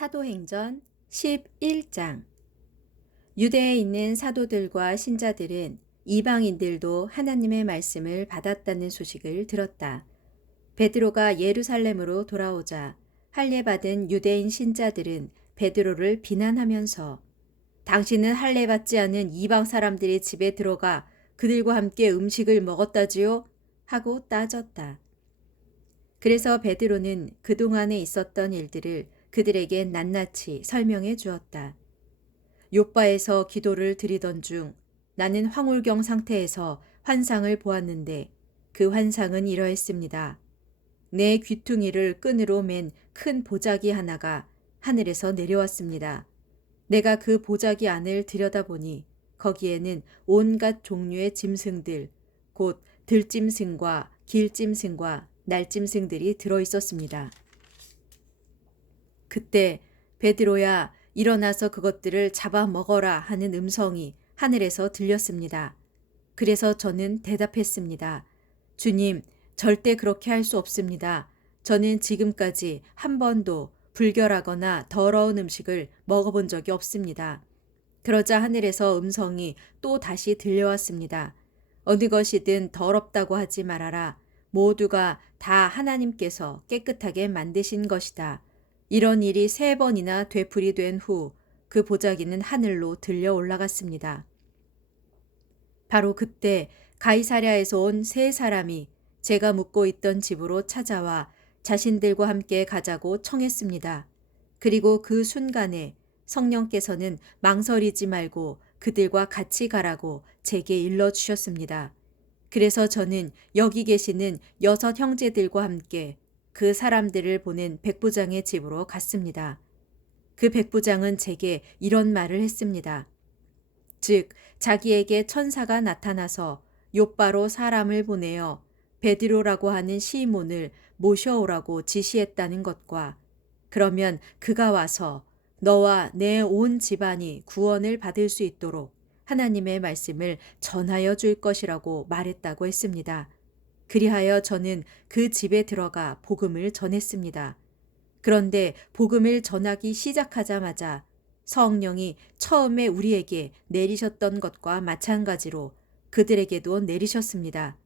사도행전 11장. 유대에 있는 사도들과 신자들은 이방인들도 하나님의 말씀을 받았다는 소식을 들었다. 베드로가 예루살렘으로 돌아오자 할례받은 유대인 신자들은 베드로를 비난하면서 당신은 할례받지 않은 이방 사람들의 집에 들어가 그들과 함께 음식을 먹었다지요? 하고 따졌다. 그래서 베드로는 그동안에 있었던 일들을 그들에게 낱낱이 설명해 주었다. 욥바에서 기도를 드리던 중 나는 황홀경 상태에서 환상을 보았는데 그 환상은 이러했습니다. 내 귀퉁이를 끈으로 맨 큰 보자기 하나가 하늘에서 내려왔습니다. 내가 그 보자기 안을 들여다보니 거기에는 온갖 종류의 짐승들, 곧 들짐승과 길짐승과 날짐승들이 들어있었습니다. 그때 베드로야 일어나서 그것들을 잡아먹어라 하는 음성이 하늘에서 들렸습니다. 그래서 저는 대답했습니다. 주님, 절대 그렇게 할 수 없습니다. 저는 지금까지 한 번도 불결하거나 더러운 음식을 먹어본 적이 없습니다. 그러자 하늘에서 음성이 또 다시 들려왔습니다. 어느 것이든 더럽다고 하지 말아라. 모두가 다 하나님께서 깨끗하게 만드신 것이다. 이런 일이 3번이나 되풀이 된 후 그 보자기는 하늘로 들려 올라갔습니다. 바로 그때 가이사랴에서 온 3사람이 제가 묵고 있던 집으로 찾아와 자신들과 함께 가자고 청했습니다. 그리고 그 순간에 성령께서는 망설이지 말고 그들과 같이 가라고 제게 일러주셨습니다. 그래서 저는 여기 계시는 6 형제들과 함께 그 사람들을 보낸 백부장의 집으로 갔습니다. 그 백부장은 제게 이런 말을 했습니다. 즉 자기에게 천사가 나타나서 욥바로 사람을 보내어 베드로라고 하는 시몬을 모셔오라고 지시했다는 것과 그러면 그가 와서 너와 내 온 집안이 구원을 받을 수 있도록 하나님의 말씀을 전하여 줄 것이라고 말했다고 했습니다. 그리하여 저는 그 집에 들어가 복음을 전했습니다. 그런데 복음을 전하기 시작하자마자 성령이 처음에 우리에게 내리셨던 것과 마찬가지로 그들에게도 내리셨습니다.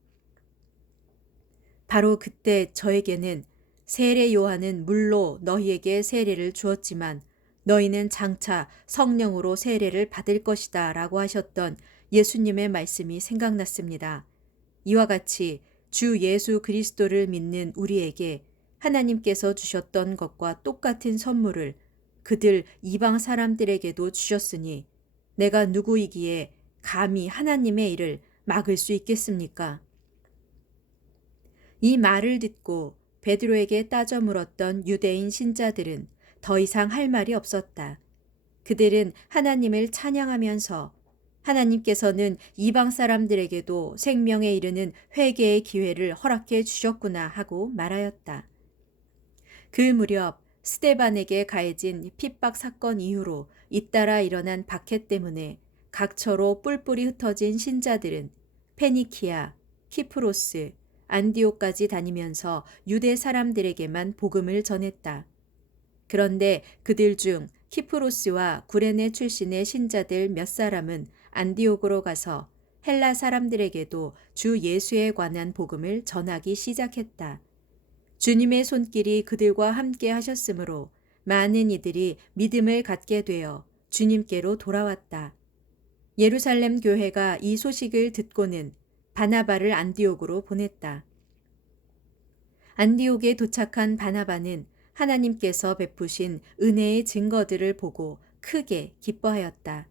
바로 그때 저에게는 세례 요한은 물로 너희에게 세례를 주었지만 너희는 장차 성령으로 세례를 받을 것이다 라고 하셨던 예수님의 말씀이 생각났습니다. 이와 같이 주 예수 그리스도를 믿는 우리에게 하나님께서 주셨던 것과 똑같은 선물을 그들 이방 사람들에게도 주셨으니 내가 누구이기에 감히 하나님의 일을 막을 수 있겠습니까? 이 말을 듣고 베드로에게 따져 물었던 유대인 신자들은 더 이상 할 말이 없었다. 그들은 하나님을 찬양하면서 하나님께서는 이방 사람들에게도 생명에 이르는 회개의 기회를 허락해 주셨구나 하고 말하였다. 그 무렵 스데반에게 가해진 핍박 사건 이후로 잇따라 일어난 박해 때문에 각처로 뿔뿔이 흩어진 신자들은 페니키아, 키프로스, 안디옥까지 다니면서 유대 사람들에게만 복음을 전했다. 그런데 그들 중 키프로스와 구레네 출신의 신자들 몇 사람은 안디옥으로 가서 헬라 사람들에게도 주 예수에 관한 복음을 전하기 시작했다. 주님의 손길이 그들과 함께 하셨으므로 많은 이들이 믿음을 갖게 되어 주님께로 돌아왔다. 예루살렘 교회가 이 소식을 듣고는 바나바를 안디옥으로 보냈다. 안디옥에 도착한 바나바는 하나님께서 베푸신 은혜의 증거들을 보고 크게 기뻐하였다.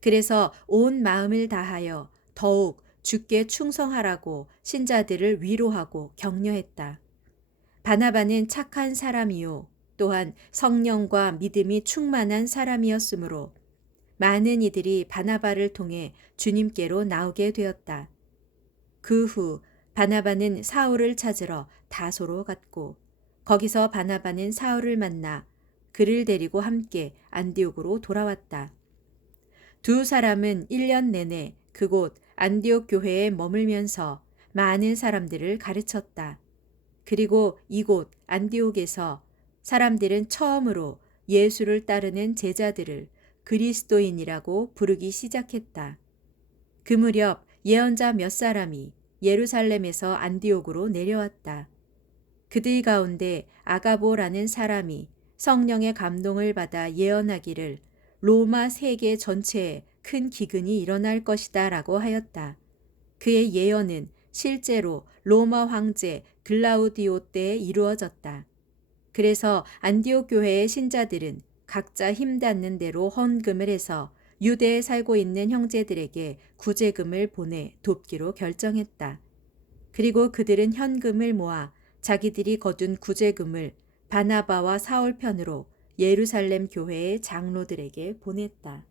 그래서 온 마음을 다하여 더욱 주께 충성하라고 신자들을 위로하고 격려했다. 바나바는 착한 사람이요 또한 성령과 믿음이 충만한 사람이었으므로 많은 이들이 바나바를 통해 주님께로 나오게 되었다. 그 후 바나바는 사울을 찾으러 다소로 갔고 거기서 바나바는 사울을 만나 그를 데리고 함께 안디옥으로 돌아왔다. 2 사람은 1년 내내 그곳 안디옥 교회에 머물면서 많은 사람들을 가르쳤다. 그리고 이곳 안디옥에서 사람들은 처음으로 예수를 따르는 제자들을 그리스도인이라고 부르기 시작했다. 그 무렵 예언자 몇 사람이 예루살렘에서 안디옥으로 내려왔다. 그들 가운데 아가보라는 사람이 성령의 감동을 받아 예언하기를 로마 세계 전체에 큰 기근이 일어날 것이다 라고 하였다. 그의 예언은 실제로 로마 황제 글라우디오 때에 이루어졌다. 그래서 안디옥 교회의 신자들은 각자 힘 닿는 대로 헌금을 해서 유대에 살고 있는 형제들에게 구제금을 보내 돕기로 결정했다. 그리고 그들은 현금을 모아 자기들이 거둔 구제금을 바나바와 사울 편으로 예루살렘 교회의 장로들에게 보냈다.